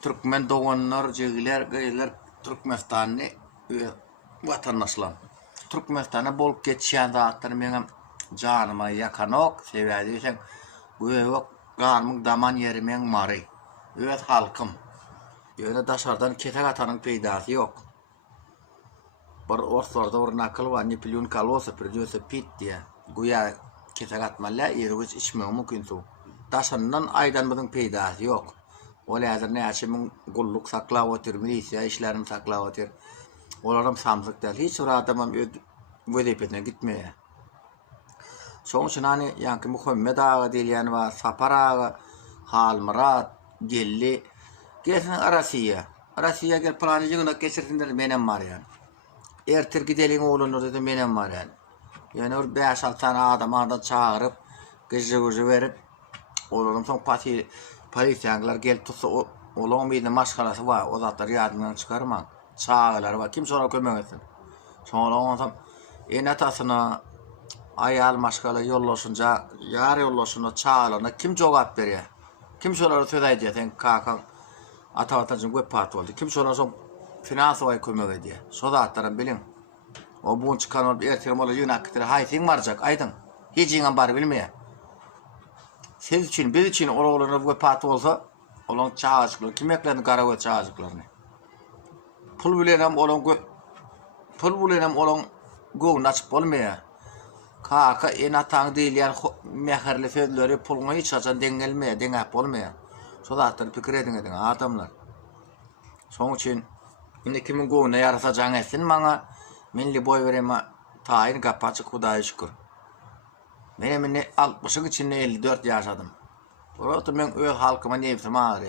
Türkmen doğanlar, jegiler, gaylar Turkmenistan'ı vatandaşlar. Turkmenistan'a bolup geçýän zatlar meňem janyma ýakan ok, sebäbi isen bu ýok garmyň daman ýeri meň mary. Öz halkym. Ýöne daşardan ketek atanyň peýdasy ýok. Bir ortalarda bir nakıl var, Napoleon kalosa prидётся пить diye. Guya ketek atmalla ýerimiz içmek mümkin şu. Daşandan aydan biziň peýdasy ýok. Ol häzir näçe gulluk saklap otur, milisiýa işlerini saklap otur. Olaram samsykda hiç bir adamam wezepetine gitmeýär. Şoň üçin hani ýanky Muhammed ağa diýilýän we Sapar ağa, Halmurat, Gelli gelsin Arasiýa gel plany ýygyna geçirsinler menem bar ýani. Ertir gideliň oglanlar dedi menem bar ýani. Ýani bir 5-6 tane adam arda çağırıp, gyjy berip, olaram soň polisiýalar gelip tutsa olan bir maşgalasy var, o zatlar ýadymdan çykarmaň. Çağılar var, kim sonra kömek etsin. Sonra ondan enatasyna ayal maşgala ýollaşynja, ýar ýollaşynja çağılarna kim jogap berýär? Kim şolary söz aýdýar? Sen kakan ata-atasyň göpat boldy. Kim şolary soň finansawy kömek edýär? Şo zatlaryň bilin. O buň çykan olup ertir bola ýönekidir, haýsyň barjak, aýdyň. Hiç ýeňem bar bilmeýär. Siz için, biz için oralarına göpat bolsa, olan çağıcıklar, kim eklerini karağa çağıcıklarını? Pul bilenem olan göğün açıp olmaya. Kaka en atan diýilýän meherli sözleri puluna hiç açan deňelmeýär, deňäp bolmaýar. Şo zatlar pikir ediň adamlar. Şoň üçin indi kimin göğüne ýarasajaň etsin maňa milli boy bereme taýin gapaçyk Hudaýa şükür. Benim 60'ın içinde 54 yaşadım. Orada ben öz halkıma neyimse mağar.